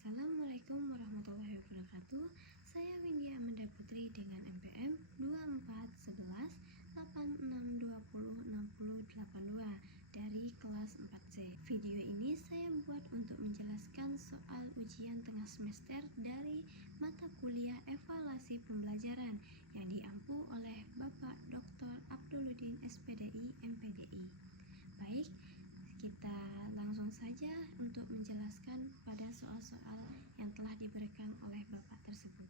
Assalamualaikum warahmatullahi wabarakatuh. Saya Windia Amanda Putri dengan NPM 241186206082 dari kelas 4C. Video ini saya buat untuk menjelaskan soal ujian tengah semester dari mata kuliah evaluasi pembelajaran yang diampu oleh Bapak Dr. Abduluddin SPDI MPDI. Baik, kita langsung saja untuk menjelaskan pada soal-soal yang telah diberikan oleh Bapak tersebut.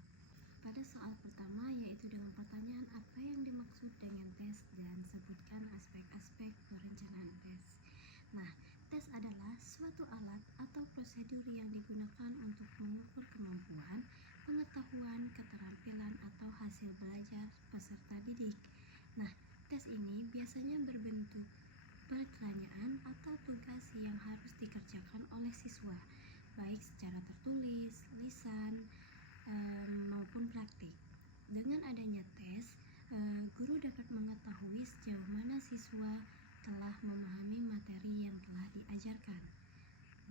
Pada soal pertama yaitu dengan pertanyaan apa yang dimaksud dengan tes dan sebutkan aspek-aspek perencanaan tes. Nah, tes adalah suatu alat atau prosedur yang digunakan untuk mengukur kemampuan, pengetahuan, keterampilan atau hasil belajar peserta didik. Nah, tes ini biasanya berbentuk pertanyaan atau tugas yang harus dikerjakan oleh siswa, baik secara tertulis, lisan, maupun praktik. Dengan adanya tes, guru dapat mengetahui sejauh mana siswa telah memahami materi yang telah diajarkan.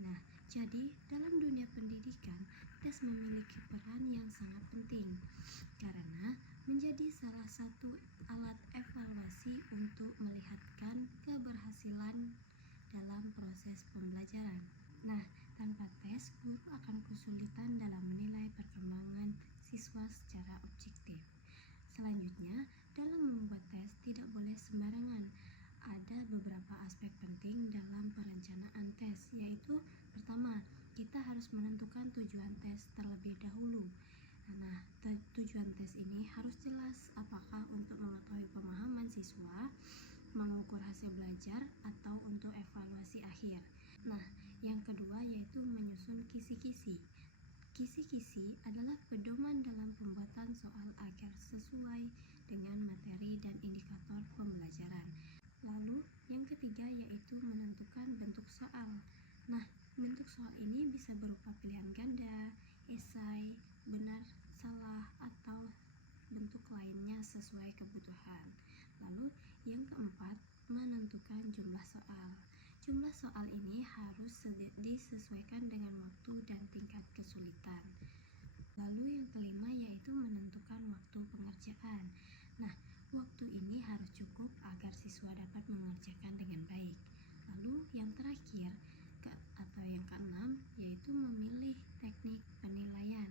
Nah, jadi dalam dunia pendidikan, tes memiliki peran yang sangat penting karena menjadi salah satu alat evaluasi untuk melihatkan keberhasilan dalam proses pembelajaran. Nah, tanpa tes, guru akan kesulitan dalam menilai perkembangan siswa secara objektif. Selanjutnya, dalam membuat tes tidak boleh sembarangan. Ada beberapa aspek penting dalam perencanaan tes, yaitu pertama, kita harus menentukan tujuan tes terlebih dahulu. Nah, tujuan tes ini harus jelas, apakah untuk mengetahui pemahaman siswa, mengukur hasil belajar, atau untuk evaluasi akhir. Nah, yang kedua yaitu menyusun kisi-kisi. Kisi-kisi adalah pedoman dalam pembuatan soal agar sesuai dengan materi dan indikator pembelajaran. Lalu, yang ketiga yaitu menentukan bentuk soal. Nah, bentuk soal ini bisa berupa pilihan ganda, esai, benar, salah, atau bentuk lainnya sesuai kebutuhan. Lalu, yang keempat, menentukan jumlah soal. Jumlah soal ini harus disesuaikan dengan waktu dan tingkat kesulitan. Lalu yang kelima yaitu menentukan waktu pengerjaan. Nah, waktu ini harus cukup agar siswa dapat mengerjakan dengan baik. Lalu yang terakhir atau yang keenam yaitu memilih teknik penilaian.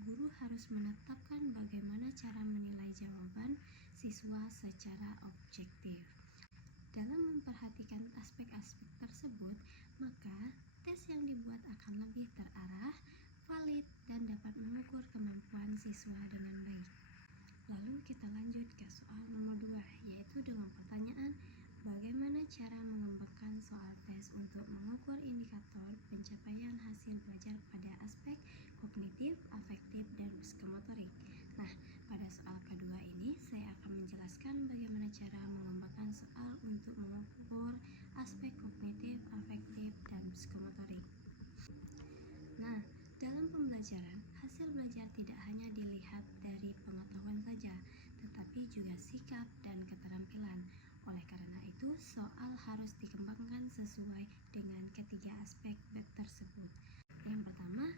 Guru harus menetapkan bagaimana cara menilai jawaban siswa secara objektif. Dalam memperhatikan aspek-aspek tersebut, maka tes yang dibuat akan lebih terarah, valid, dan dapat mengukur kemampuan siswa dengan baik. Lalu kita lanjut ke soal nomor 2, yaitu dengan pertanyaan bagaimana cara mengembangkan soal tes untuk mengukur indikator pencapaian hasil belajar pada aspek kognitif, afektif, dan psikomotorik. Nah, pada soal kedua ini saya akan menjelaskan bagaimana cara mengembangkan soal untuk mengukur aspek kognitif, afektif, dan psikomotorik. Nah, dalam pembelajaran, hasil belajar tidak hanya dilihat dari pengetahuan saja, tetapi juga sikap dan keterampilan. Oleh karena itu, soal harus dikembangkan sesuai dengan ketiga aspek tersebut. Yang pertama,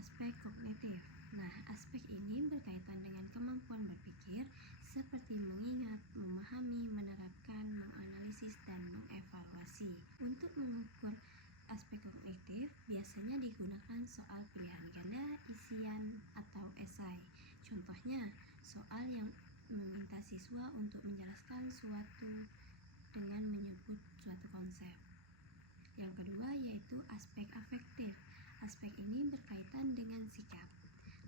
aspek kognitif. Nah, aspek ini berkaitan dengan kemampuan berpikir seperti mengingat, memahami, menerapkan, menganalisis, dan mengevaluasi. Untuk mengukur aspek kognitif biasanya digunakan soal pilihan ganda, isian, atau esai. Contohnya, soal yang meminta siswa untuk menjelaskan suatu dengan menyebut suatu konsep. Yang kedua yaitu aspek afektif. Aspek ini berkaitan dengan sikap.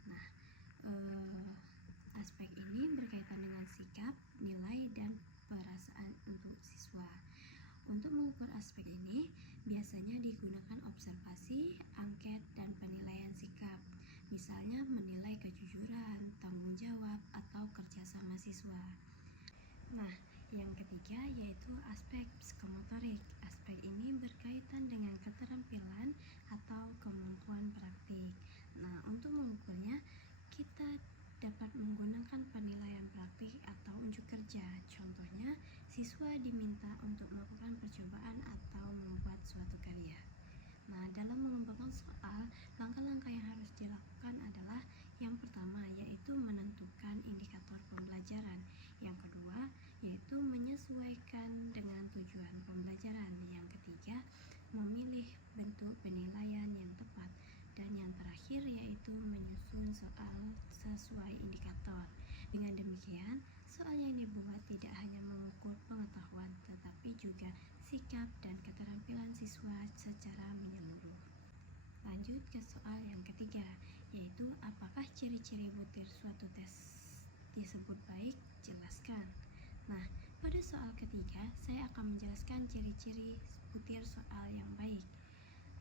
Nah, aspek ini berkaitan dengan sikap, nilai, dan perasaan untuk siswa. Untuk mengukur aspek ini, biasanya digunakan observasi, angket, dan penilaian sikap. Misalnya menilai kejujuran, tanggung jawab, atau kerjasama siswa. Nah, yang ketiga yaitu aspek psikomotorik. Aspek ini berkaitan dengan keterampilan atau kemampuan praktik. Nah, untuk mengukurnya, kita dapat menggunakan penilaian praktik atau unjuk kerja. Contohnya, siswa diminta untuk melakukan percobaan atau membuat suatu karya. Nah, dalam mengembangkan soal, Langkah-langkah yang harus dilakukan adalah yang pertama yaitu menentukan indikator pembelajaran. Yang kedua yaitu menyesuaikan dengan tujuan pembelajaran. Yang ketiga, memilih bentuk penilaian yang tepat. Dan yang terakhir yaitu menyusun soal sesuai indikator. Dengan demikian, soal yang dibuat tidak hanya mengukur pengetahuan tetapi juga sikap dan keterampilan siswa secara menyeluruh. Lanjut ke soal yang ketiga, yaitu apakah ciri-ciri butir suatu tes disebut baik? Jelaskan. Nah, pada soal ketiga, saya akan menjelaskan ciri-ciri butir soal yang baik.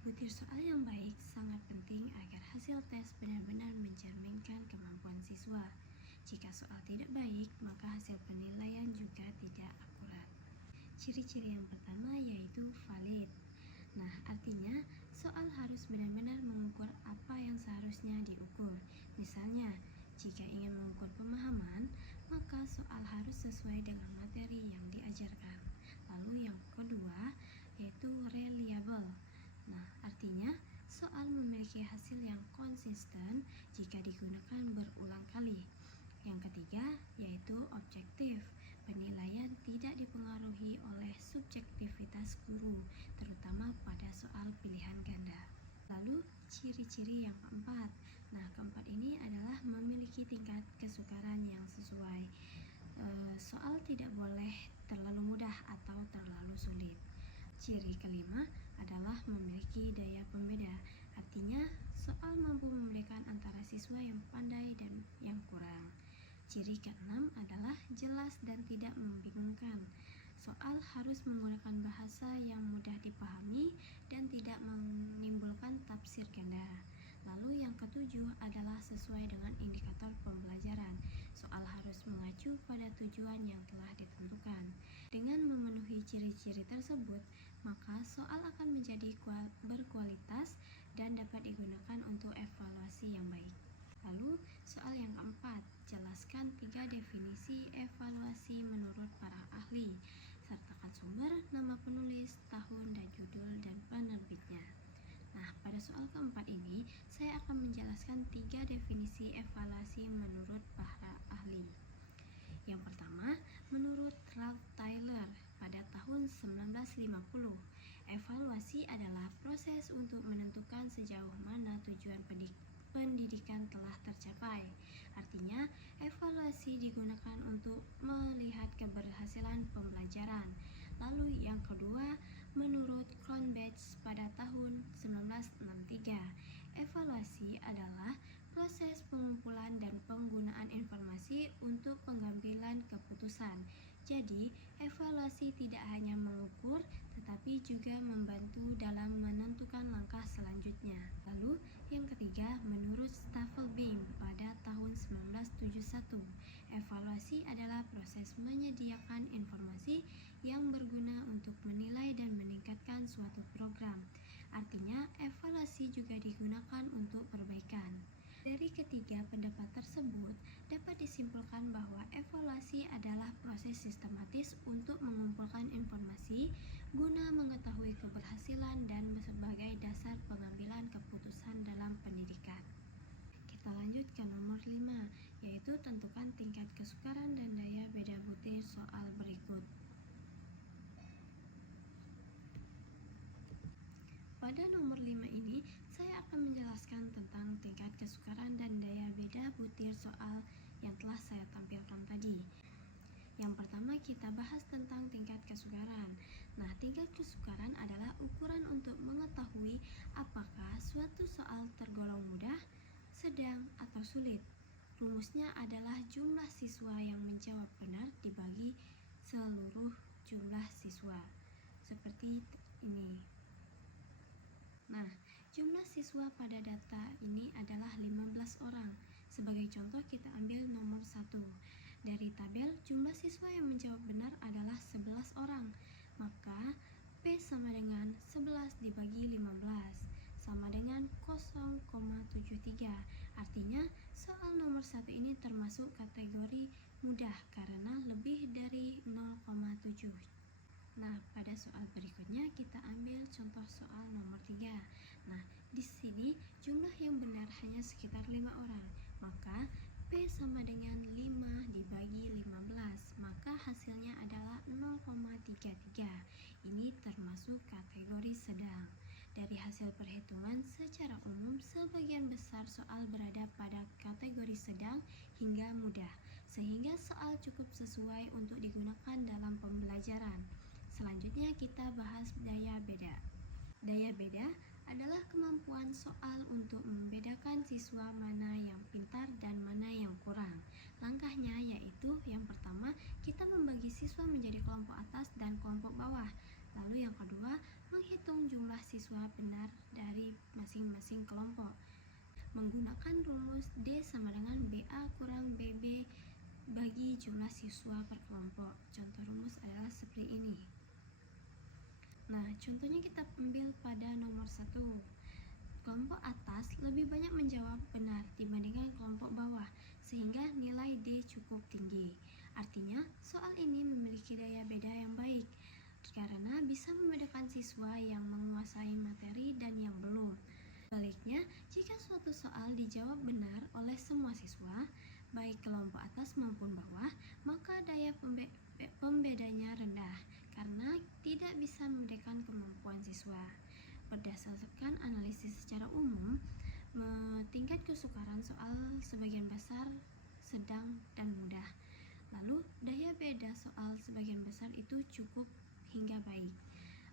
Butir soal yang baik sangat penting agar hasil tes benar-benar mencerminkan kemampuan siswa. Jika soal tidak baik, maka hasil penilaian juga tidak akurat. Ciri-ciri yang pertama yaitu valid. Nah, artinya soal harus benar-benar mengukur apa yang seharusnya diukur. Misalnya, jika ingin mengukur pemahaman, maka soal harus sesuai dengan materi yang diajarkan. Lalu yang kedua, yaitu reliable. Nah, artinya soal memiliki hasil yang konsisten jika digunakan berulang kali. Yang ketiga, yaitu objektif. Penilaian tidak dipengaruhi oleh subjektivitas guru, terutama pada soal pilihan ganda. Lalu, ciri-ciri yang keempat. Nah, keempat ini adalah memiliki tingkat kesukaran yang sesuai. Soal tidak boleh terlalu mudah atau terlalu sulit. Ciri kelima adalah memiliki daya pembeda. Artinya, soal mampu membedakan antara siswa yang pandai dan yang kurang. Ciri keenam adalah jelas dan tidak membingungkan. Soal harus menggunakan bahasa yang mudah dipahami dan tidak menimbulkan tafsir ganda. Lalu yang ketujuh adalah sesuai dengan indikator pembelajaran. Soal harus mengacu pada tujuan yang telah ditentukan. Dengan memenuhi ciri-ciri tersebut, maka soal akan menjadi berkualitas dan dapat digunakan untuk evaluasi yang baik. Lalu, soal yang keempat, jelaskan 3 definisi evaluasi menurut para ahli. Sertakan sumber, nama penulis, tahun dan judul dan penerbitnya. Nah, pada soal keempat ini, saya akan menjelaskan 3 definisi evaluasi menurut para ahli. Yang pertama, menurut Ralph Tyler pada tahun 1950, evaluasi adalah proses untuk menentukan sejauh mana tujuan pendidikan telah tercapai. Artinya, evaluasi digunakan untuk melihat keberhasilan pembelajaran. Lalu yang kedua, menurut Cronbach pada tahun 1963, evaluasi adalah proses pengumpulan dan penggunaan informasi untuk pengambilan keputusan. Jadi, evaluasi tidak hanya mengukur, tetapi juga membantu dalam menentukan langkah selanjutnya. Lalu, yang ketiga, menurut Staffelbeam pada tahun 1971, evaluasi adalah proses menyediakan informasi yang berguna untuk menilai dan meningkatkan suatu program. Artinya, evaluasi juga digunakan untuk perbaikan. Dari ketiga pendapat tersebut, dapat disimpulkan bahwa evaluasi adalah proses sistematis untuk mengumpulkan informasi guna mengetahui keberhasilan dan sebagai dasar pengambilan keputusan dalam pendidikan. Kita lanjut ke nomor 5, yaitu tentukan tingkat kesukaran dan daya beda butir soal berikut. Pada nomor 5 ini, saya akan menjelaskan tentang tingkat kesukaran dan daya beda butir soal yang telah saya tampilkan tadi. Yang pertama, kita bahas tentang tingkat kesukaran. Nah, tingkat kesukaran adalah ukuran untuk mengetahui apakah suatu soal tergolong mudah, sedang, atau sulit. Rumusnya adalah jumlah siswa yang menjawab benar dibagi seluruh jumlah siswa. Seperti ini. Nah, jumlah siswa pada data ini adalah 15 orang. Sebagai contoh, kita ambil nomor 1. Dari tabel, jumlah siswa yang menjawab benar adalah 11 orang. Maka, P sama dengan 11 dibagi 15, sama dengan 0,73. Artinya, soal nomor 1 ini termasuk kategori mudah karena lebih dari 0,7. Nah, pada soal berikutnya kita ambil contoh soal nomor 3. Nah, di sini jumlah yang benar hanya sekitar 5 orang. Maka P sama dengan 5 dibagi 15. Maka hasilnya adalah 0,33. Ini termasuk kategori sedang. Dari hasil perhitungan secara umum, sebagian besar soal berada pada kategori sedang hingga mudah, sehingga soal cukup sesuai untuk digunakan dalam pembelajaran. Selanjutnya kita bahas daya beda. Daya beda adalah kemampuan soal untuk membedakan siswa mana yang pintar dan mana yang kurang. Langkahnya yaitu yang pertama, kita membagi siswa menjadi kelompok atas dan kelompok bawah. Lalu yang kedua, menghitung jumlah siswa benar dari masing-masing kelompok menggunakan rumus D sama dengan BA kurang BB bagi jumlah siswa per kelompok. Contoh rumus adalah seperti ini. Nah, contohnya kita ambil pada nomor 1. Kelompok atas lebih banyak menjawab benar dibandingkan kelompok bawah, sehingga nilai D cukup tinggi. Artinya, soal ini memiliki daya beda yang baik, karena bisa membedakan siswa yang menguasai materi dan yang belum. Sebaliknya, jika suatu soal dijawab benar oleh semua siswa, baik kelompok atas maupun bawah, maka daya pembedanya rendah, karena tidak bisa membedakan kemampuan siswa. Berdasarkan analisis secara umum, tingkat kesukaran soal sebagian besar, sedang, dan mudah. Lalu, daya beda soal sebagian besar itu cukup hingga baik.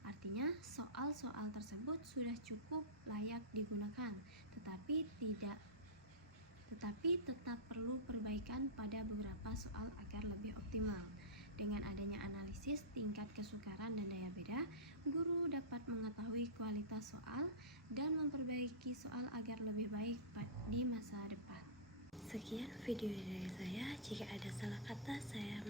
Artinya, soal-soal tersebut sudah cukup layak digunakan, tetapi tetap perlu perbaikan pada beberapa soal agar lebih optimal. Dengan adanya analisis tingkat kesukaran dan daya beda, guru dapat mengetahui kualitas soal dan memperbaiki soal agar lebih baik di masa depan. Sekian video dari saya. Jika ada salah kata, saya